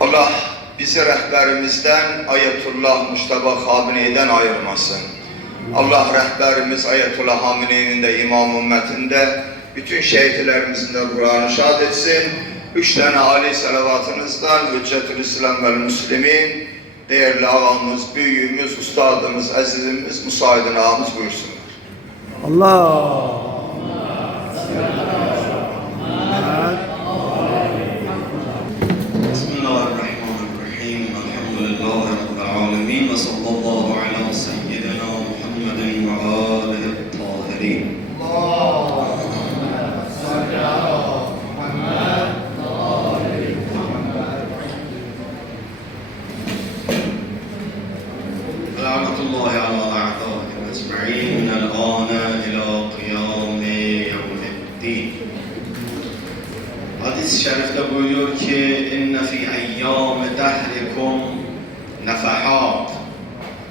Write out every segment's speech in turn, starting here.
Allah bizi rehberimizden Ayetullah Mustafa Hamine'den ayırmasın. Allah rehberimiz Ayetullah Hamine'nin de imam ümmetinde bütün şehitlerimizin de Kur'an'ı şad etsin. 3 tane âli salavatınızdan Hüccetül İslam vel Müslimin değerli ağamız, büyüğümüz, ustadımız, azizimiz, Musaidin ağamız buyursunlar. Allah. Bismillahirrahmanirrahim. Elhamdülillahi Rabbil alemin. Ve sallallahu ala seyyidina Muhammedin ve alihi tahirin. La'natullahi ala a'dâihim ecma'in minel âne ila kıyâmi yevmiddin. Hadis-i şerifte buyuruyor ki inne fi eyyâmi dehrikum nefehât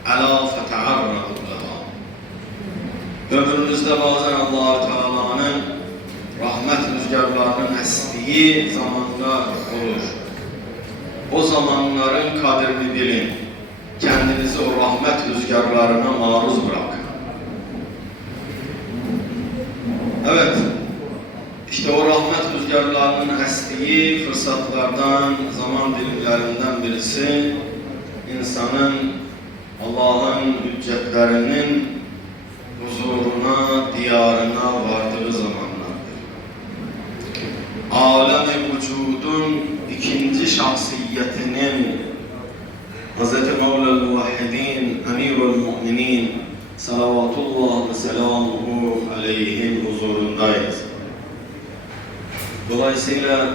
alâ feta'arradu leha. Ömrünüzde bazen Allah-u Teala'nın rahmet rüzgarlarının estiği zamanlar olur. O zamanların kadrini bilin. Kendinizi o rahmet rüzgarlarına maruz bırakın. Evet, işte o rahmet rüzgarlarının estiği fırsatlardan, zaman dilimlerinden birisi insanın Allah'ın hüccetlerinin huzuruna, diyarına vardığı zamanlardır. Alem-i vücudun ikinci şahsiyetinin Hz. Mevla'l Muvahhidin, Emirul Mu'minin salavatullah ve selamuhu aleyhim huzurundayız. Dolayısıyla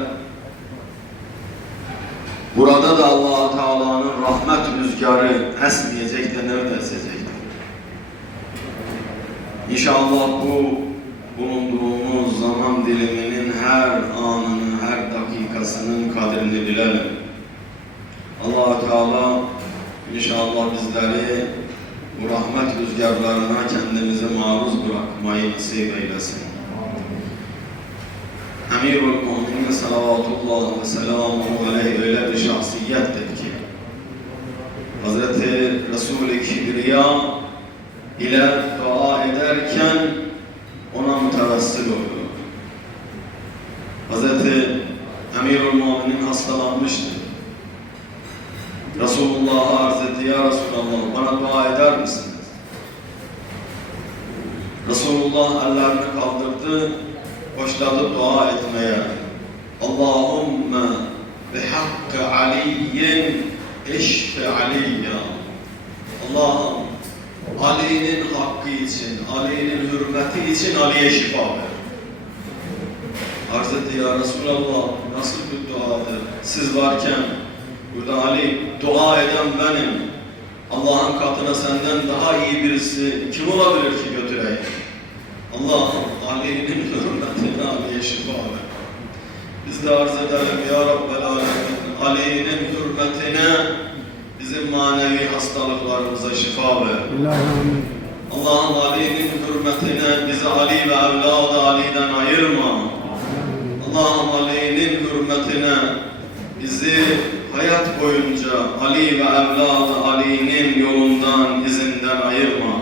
burada da Allah-u Teala'nın rahmet rüzgarı esmeyecek de nerede esecektir? İnşallah bu bulunduğumuz zaman diliminin her anını, her dakikasının kadrini bilelim. Allah-u Teala inşallah bizleri bu rahmet rüzgarlarına kendimizi maruz bırakmayı nasip eylesin. Emirul Mu'minin salavatullah ve selamuhu aleyhi öyle bir şahsiyettir ki Hz. Resul-i Kibriya ile dua ederken ona mütevessil oluyor. Hz. Emirul Mu'minin hastalanmıştı. Resulullah'a arz etti, ya Resulallah bana dua eder misiniz? Resulullah ellerini kaldırdı, başladı dua etmeye. Allahümme bihakkı aliyyin eşfi aliyya. Allah'ım Ali'nin hakkı için, Ali'nin hürmeti için Ali'ye şifa ver. Arz etti, ya Resulallah nasıl bir duadır? Siz varken burada Ali, dua eden benim. Allah'ın katına senden daha iyi birisi kim olabilir ki götüreyim? Allah'ım Ali'nin hürmetine Ali'ye şifa ver. Biz de arz edelim ya Rabbel Alemin. Ali'nin hürmetine bizim manevi hastalıklarımıza şifa ver. Allah'ım Ali'nin hürmetine bizi Ali ve evladı Ali'den ayırma. Allah'ım Ali'nin hürmetine bizi hayat boyunca Ali ve evladı Ali'nin yolundan, izinden ayırma.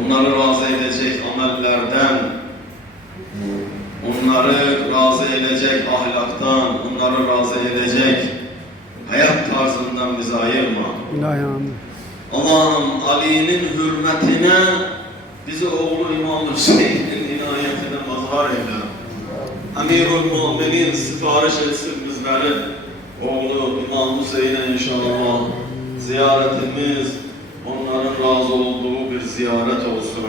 Onları razı edecek amellerden, onları razı edecek ahlaktan, onları razı edecek hayat tarzından bizi ayırma. Allah'ım Ali'nin hürmetine bizi oğlu İmam Hüseyin'in inayetine mazhar eyle. Emirul Mu'minin sipariş etsin bizleri. Oğlu İmam Hüseyin'e inşallah ziyaretimiz onların razı olduğu bir ziyaret olsun.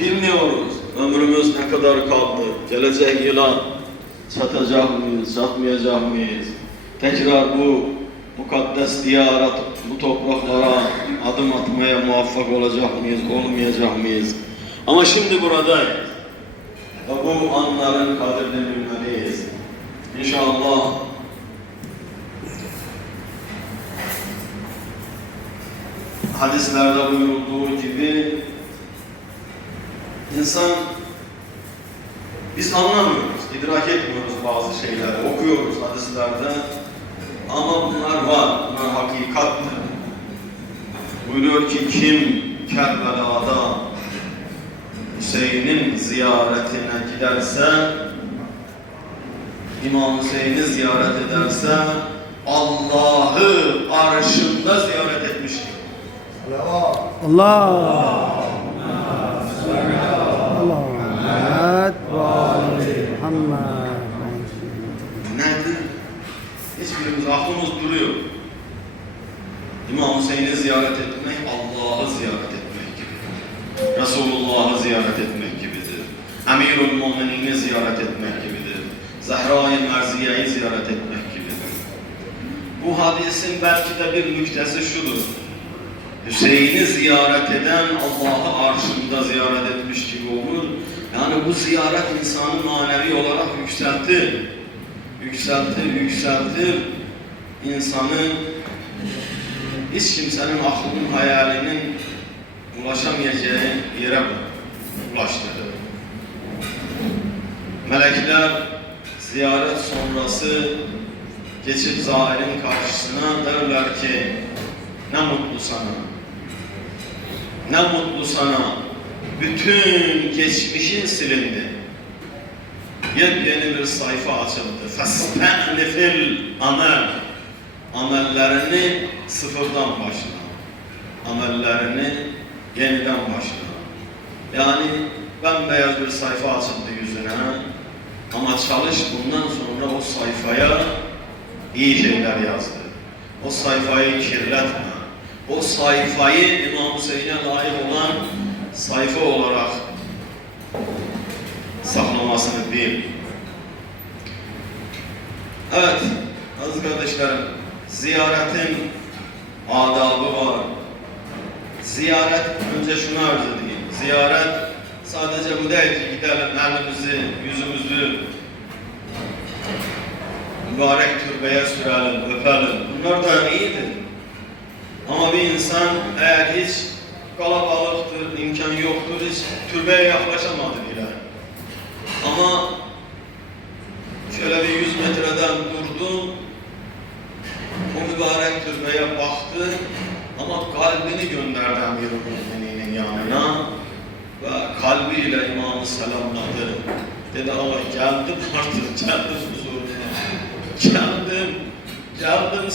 Bilmiyoruz ömrümüz ne kadar kaldı. Gelecek yıla çatacak mıyız, çatmayacak mıyız? Tekrar bu mukaddes diyara, bu topraklara adım atmaya muvaffak olacak mıyız, olmayacak mıyız? Ama şimdi buradayız. Ve bu anların kadrini bilmeliyiz. İnşallah hadislerde buyurulduğu gibi insan biz anlamıyoruz, idrak etmiyoruz bazı şeyleri, okuyoruz hadislerde. Ama bunlar var, bunlar hakikattir. Buyuruyor ki kim Kerbela'da Hüseyin'in ziyaretine giderse, İmam Hüseyin'i ziyaret ederse Allah'ı arşında ziyaret etmiş gibi. Allah. Muhammed ve Ali Muhammed. Nedir? Hiçbirimiz aklımız duruyor. İmam Hüseyin'i ziyaret etmek, Allah'ı ziyaret etmek gibidir. Resulullah'ı ziyaret etmek gibidir. Emirül Mu'minini ziyaret etmek gibidir. Zehra-i Merziye'yi ziyaret etmek gibidir. Bu hadisin belki de bir nüktesi şudur. Hüseyin'i ziyaret eden Allah'ı arşında ziyaret etmiş gibi olur. Yani bu ziyaret insanı manevi olarak yükseltir. Yükseltir. İnsanı hiç kimsenin aklının, hayalinin ulaşamayacağı yere ulaştırır. Melekler ziyaret sonrası geçip zairin karşısına derler ki ne mutlu sana. Ne mutlu sana. Bütün geçmişin silindi. Yepyeni bir sayfa açıldı. Festenifil amel. Amellerini sıfırdan başla. Amellerini yeniden başla. Yani bembeyaz bir sayfa açıldı yüzüne. Ama çalış bundan sonra o sayfaya iyi şeyler yazdı. O sayfayı kirletme. O sayfayı İmam Hüseyin'e layık olan sayfa olarak saklamasını bil. Evet, aziz kardeşlerim, ziyaretin adabı var. Ziyaret, önce şunu arz edeyim. Ziyaret sadece bu değil ki gidelim elimizi, yüzümüzü mübarek türbeye sürelim, öpelim. Bunlar da iyidir. Ama bir insan eğer hiç kalabalıktır, imkan yoktur, hiç türbeye yaklaşamadı bile. Ama şöyle bir 100 metreden durdu, o mübarek türbeye baktı ama kalbini gönderdi Emir-i Mu'mininin yanına ve kalbiyle imamı selamladı. Dedi Allah geldim artık, geldim huzuruna. Geldim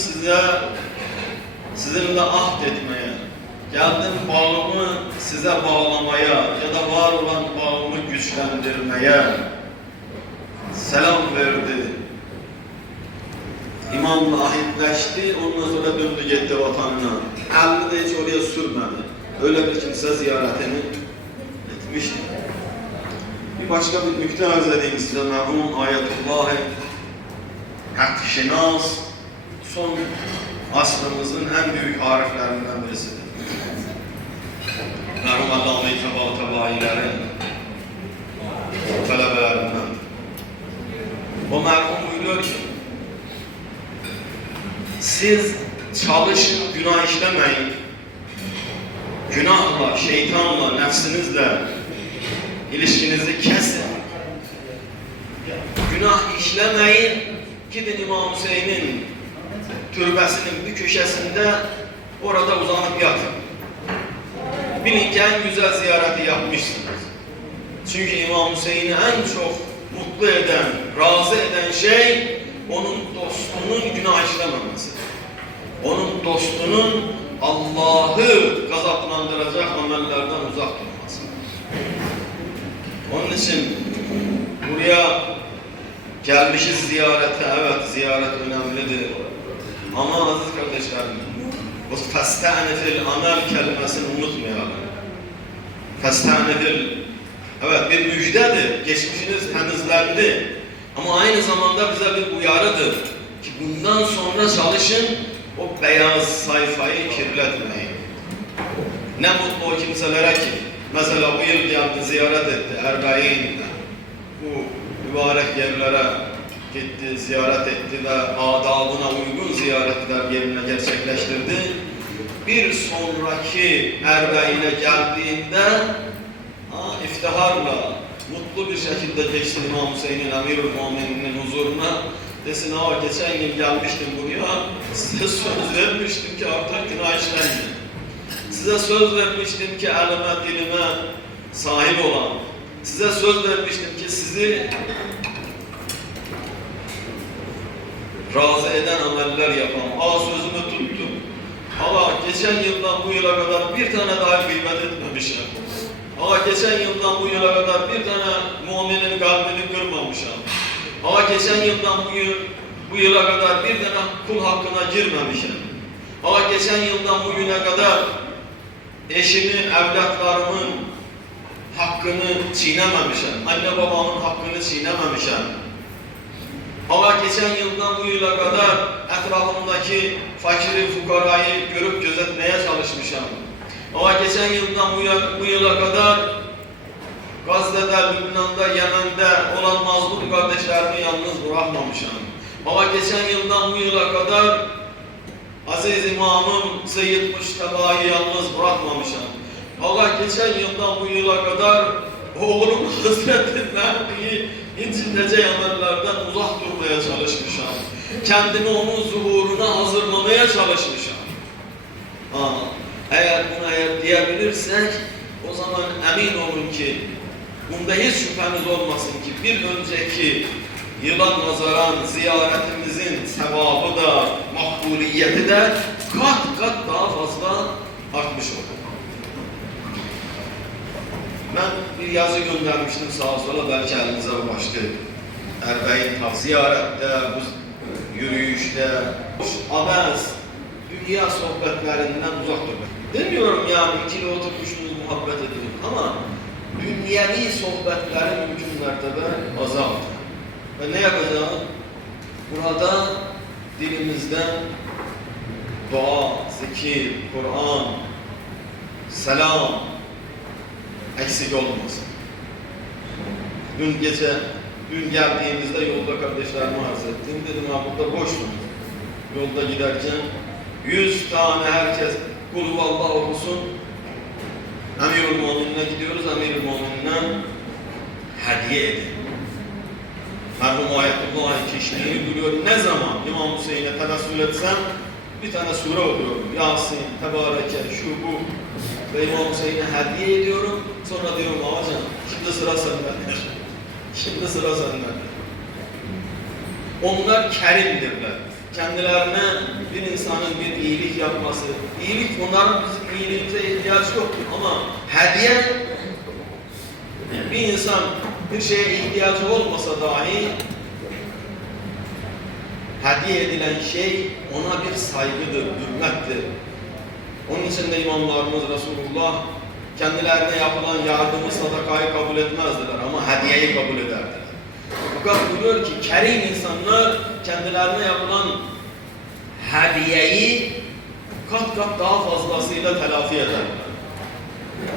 sizinle ahd etmeye. Geldim bağımı size bağlamaya ya da var olan bağımı güçlendirmeye. Selam verdi. İmamla ahitleşti, ondan sonra döndü gitti vatanına. Elini de hiç oraya sürmedi. Öyle bir kimse ziyaretini etmişti. Bir başka bir nükte arz edeyim size. Merhum Ayetullah Hakkşinas son asrımızın en büyük ariflerinden birisidir. Merhum Allame-i Tabailerin talebelerinden. O merhum buyuruyor ki siz çalışın, günah işlemeyin. Günahla, şeytanla, nefsinizle ilişkinizi kesin. Günah işlemeyin. Gidin İmam Hüseyin'in türbesinin bir köşesinde orada uzanıp yatın. Bilin ki en güzel ziyareti yapmışsınız. Çünkü İmam Hüseyin'i en çok mutlu eden, razı eden şey onun dostunun günah işlememesi. Onun dostunun Allah'ı gazaplandıracak amellerden uzak durması. Onun için buraya gelmişiz ziyarete. Evet, ziyaret önemlidir. Ama aziz kardeşlerim, bu festenifil amel kelimesini unutmayalım. Festenifil, evet bir müjdedir. Geçmişiniz temizlendi. Ama aynı zamanda bize bir uyarıdır. Ki bundan sonra çalışın, o beyaz sayfayı kirletmeyin. Ne mutlu o kimselere ki, mesela bu yıl geldi, ziyaret etti, Erbain'de. Bu mübarek yerlere gitti, ziyaret etti ve adabına uygun ziyaretler yerine gerçekleştirdi. Bir sonraki Erbain'e geldiğinde iftiharla, mutlu bir şekilde geçti İmam Hüseyin'in Emirül Mu'mininin huzuruna. Desin, geçen yıl gelmiştim buraya, size söz vermiştim ki artık günah işlemeyin. Size söz vermiştim ki elime, dilime sahip olan, size söz vermiştim ki sizi razı eden ameller yapan, sözümü tuttum. Ama geçen yıldan bu yıla kadar bir tane daha gıybet etmemişim. Ama geçen yıldan bu yıla kadar bir tane müminin kalbini kırmamışım. Ama geçen yıldan bu yıla kadar bir tane kul hakkına girmemişim. Ama geçen yıldan bugüne kadar eşimin, evlatlarımın hakkını çiğnememişim. Anne babamın hakkını çiğnememişim. Ama geçen yıldan bu yıla kadar etrafımdaki fakiri, fukarayı görüp gözetmeye çalışmışım. Ama geçen yıldan bu yıla kadar Gazze'de, Lübnan'da, Yemen'de olan mazlum kardeşlerimi yalnız bırakmamışım. Ama geçen yıldan bu yıla kadar Aziz İmamım Seyyid Muştaba'yı yalnız bırakmamışım. Ama geçen yıldan bu yıla kadar oğlum Hazreti Mehdi'yi incineceği amellerden uzak durmaya çalışmışım. Kendimi onun zuhuruna hazırlamaya çalışmışım. Eğer buna diyebilirsek, o zaman emin olun ki, bunda hiç şüpheniz olmasın ki, bir önceki yıla nazaran ziyaretimizin sevabı da, makbuliyeti de kat kat daha fazla artmış olur. Ben bir yazı göndermiştim sağa sola, belki elinize ulaştı. Erbeğin ziyarette, bu yürüyüşte, abes, dünya sohbetlerinden uzak durmak. Demiyorum yani ikili oturmuşsunuz, muhabbet edin ama dünyevi sohbetleri mümkün mertebe azalt. Ve ne yapacağız? Burada dilimizden dua, zikir, Kur'an, selam eksik olmasın. Dün geldiğimizde yolda kardeşlerime arz ettim. Dedim burada boşsunuz. Yolda giderken 100 tane herkes Kul huvallah okusun. Emirül Mu'minine gidiyoruz. Emirül Mu'minine hediye edin. Merhum Ayetullah Kişni'yi duruyor. Ne zaman İmam Hüseyin'e tevessül etsem bir tane sure okuyorum. Yasin, Tebareke, şu bu. Ve İmam Hüseyin'e hediye ediyorum. Sonra diyorum ağacan, şimdi sıra sende. Şimdi sıra sende. Onlar kerimdirler. Kendilerine bir insanın bir iyilik yapması, iyilik onların bizim iyiliğimize ihtiyaç yoktur ama hediye, bir insan bir şeye ihtiyacı olmasa dahi hediye edilen şey ona bir saygıdır, hürmettir. Onun için de imamlarımız Resulullah kendilerine yapılan yardımı, sadakayı kabul etmezdiler ama hediyeyi kabul ederdiler. Fakat buyuruyor ki kerim insanlar kendilerine yapılan hediyeyi kat kat daha fazlasıyla telafi ederler.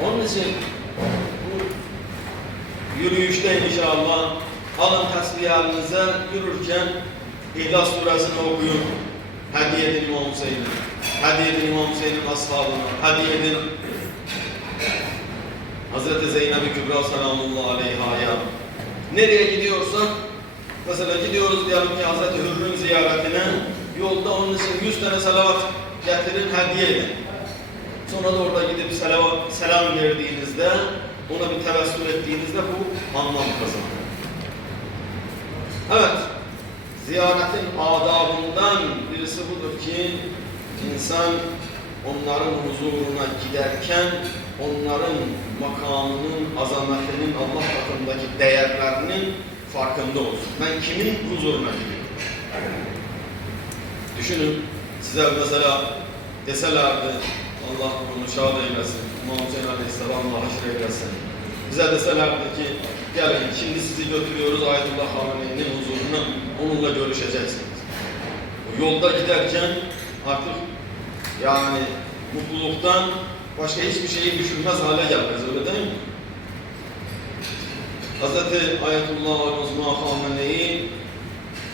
Onun için bu yürüyüşte inşallah alın tesbihlerinize, yürürken İhlas Suresini okuyun. Hediye edin İmam Hüseyin'e. Hediye edin İmam Hüseyin'in ashabına. Hediye edin Hazreti Zeynep-i Kübra selamullahi aleyha'ya. Nereye gidiyorsak, mesela gidiyoruz diyelim ki Hazreti Hürr'ün ziyaretine, yolda onun için 100 tane salavat getirin, hediye edin. Sonra da orada gidip selam verdiğinizde, ona bir tevessül ettiğinizde bu anlam kazanır. Evet, ziyaretin adabından birisi budur ki, insan onların huzuruna giderken, onların makamının, azametinin, Allah katındaki değerlerinin farkında olsun. Ben kimin huzuruna gidiyorum? Düşünün, size mesela deselerdi, Allah onu şad eylesin, İmam Hüseyin Aleyhisselam'la haşr eylesin. Bize deselerdi ki, gelin şimdi sizi götürüyoruz Ayetullah Hamene'nin huzuruna, onunla görüşeceksiniz. O yolda giderken artık yani mutluluktan başka hiçbir şeyi düşünmez hale gelmez, öyle değil mi? Hz. Ayetullah Al-Uzma Hamene'yi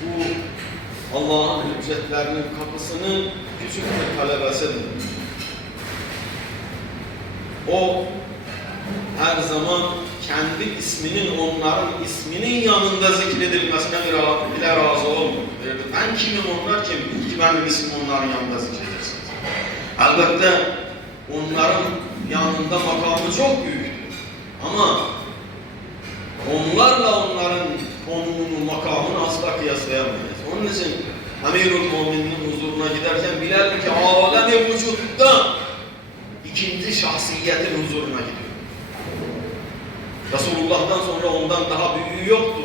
bu Allah'ın hüccetlerinin kapısının küçük bir talebesidir. O her zaman kendi isminin onların isminin yanında zikredilmesine bile razı olmuyor. Ben kimim, onlar kim? Ki benim ismim onların yanında zikredirsiniz. Elbette onların yanında makamı çok büyüktür. Ama onlarla onların konumunu, makamını asla kıyaslayamayız. Onun için Emirül Mümininin huzuruna giderken bilerdi ki alem-i vücutta ikinci şahsiyetin huzuruna gidiyor. Resulullah'tan sonra ondan daha büyüğü yoktu.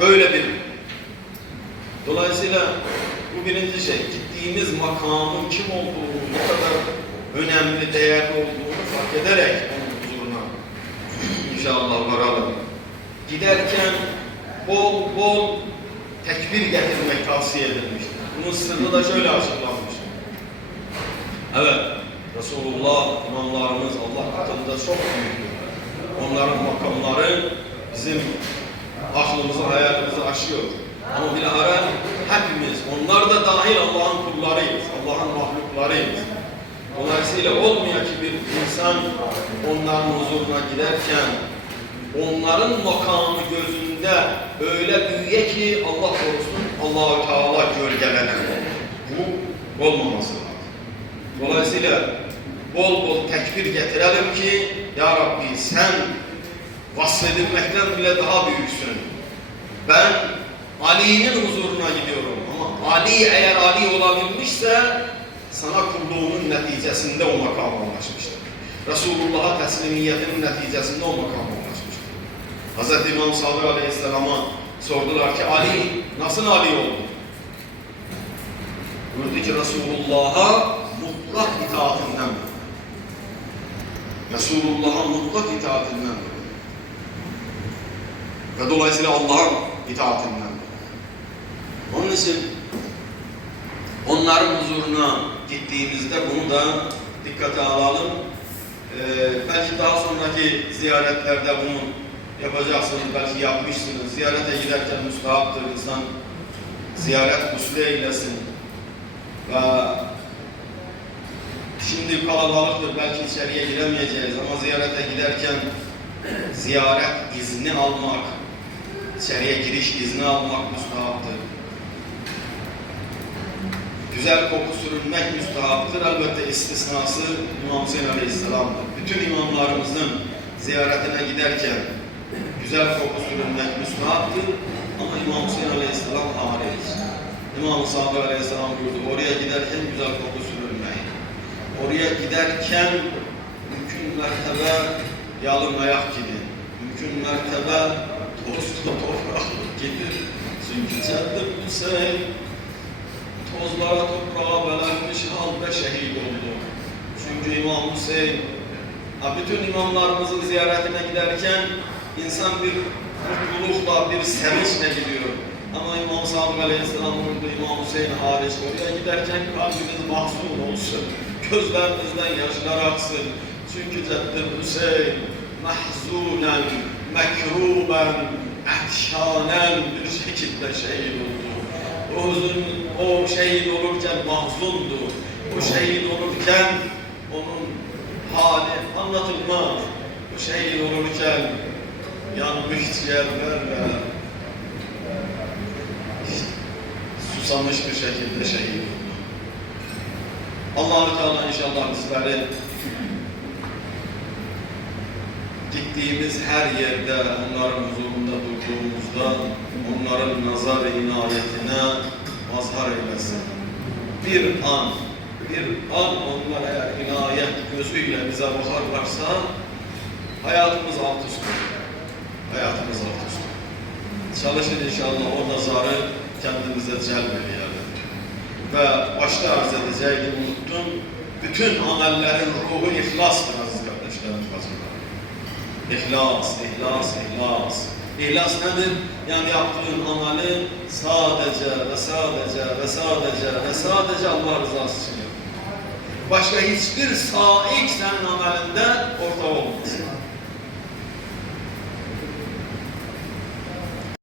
Böyle bir. Dolayısıyla bu birinci şey. Gittiğimiz makamın kim olduğunu, ne kadar önemli, değerli olduğunu fark ederek onun huzuruna inşallah varalım. Giderken bol bol tekbir getirmek tavsiye edilmiştir. Bunun sırrı da şöyle açıklanmış. Evet, Resulullah, imamlarımız Allah katında çok büyüktür. Onların makamları bizim aklımızı, hayalimizi aşıyor. Ama bilahare hepimiz, onlar da dahil Allah'ın kullarıyız, Allah'ın mahluklarıyız. Dolayısıyla olmuyor ki bir insan onların huzuruna giderken onların makamı gözünde öyle büyüye ki Allah korusun Allah-u Teala gölgelener. Bu olmaması lazım. Dolayısıyla bol bol tekbir getirelim ki Ya Rabbi sen vasfedilmekten bile daha büyüksün. Ben Ali'nin huzuruna gidiyorum ama Ali eğer Ali olabilmişse sana kulluğunun neticesinde o makama ulaşmıştır. Resulullah'a teslimiyetinin neticesinde o makama ulaşmıştır. Hz. İmam Sadık Aleyhisselam'a sordular ki Ali nasıl Ali oldu? Buyurdu ki Resulullah'a mutlak itaatinden. Resulullah'a mutlak itaatinden. Ve dolayısıyla Allah'ın itaatinden. Onun için onların huzuruna gittiğimizde bunu da dikkate alalım. Belki daha sonraki ziyaretlerde bunu yapacaksınız, belki yapmışsınız. Ziyarete giderken müstahaptır insan ziyaret usulü eylesin. Ve şimdi kalabalıktır, belki içeriye giremeyeceğiz ama ziyarete giderken ziyaret izni almak, içeriye giriş izni almak müstahaptır. Güzel koku sürünmek müstahaptır. Elbette istisnası İmam Hüseyin Aleyhisselam'dır. Bütün imamlarımızın ziyaretine giderken güzel koku sürünmek müstahaptır. Ama İmam Hüseyin Aleyhisselam hariç. İmam Sadık Aleyhisselam buyurdu. Oraya giderken güzel koku sürünmeyin. Oraya giderken mümkün mertebe yalın ayak gidin. Mümkün mertebe tozlu toprak gidin. Çünkü Ceddi Hüseyin tozlara toprağa belenmiş halde şehit oldu. Çünkü İmam Hüseyin, bütün imamlarımızın ziyaretine giderken insan bir mutlulukla, bir sevinçle gidiyor. Ama İmam Sadık Aleyhisselam burada İmam Hüseyin hariç oraya giderken kalbiniz mahzun olsun, gözlerinizden yaşlar aksın. Çünkü Ceddi Hüseyin mahzunen, mekruben, ehşanen bir şekilde şehit oldu. O şehit olurken mahzundu. O şehit olurken onun hali anlatılmaz. O şehit olurken yanmış ciğerlerle susamış bir şekilde şehit oldu. Allah-u Teala inşallah bizleri gittiğimiz her yerde onların huzurunda durduğumuzda onların nazar inayetine mazhar eylesin. Bir an onlar eğer inayet gözüyle bize bakarlarsa hayatımız alt üst olur. Hayatımız alt üst olur. Çalışın inşallah o nazarı kendimize celbeleyelim. Ve başta arz edeceğim unuttum. Bütün amellerin ruhu ihlastır aziz kardeşlerim, bacılar. İhlas, ihlas, ihlas. İhlas nedir? Yani yaptığın ameli sadece ve sadece ve sadece ve sadece Allah rızası için yap. Başka hiçbir saik senin amelinde ortak olmasın.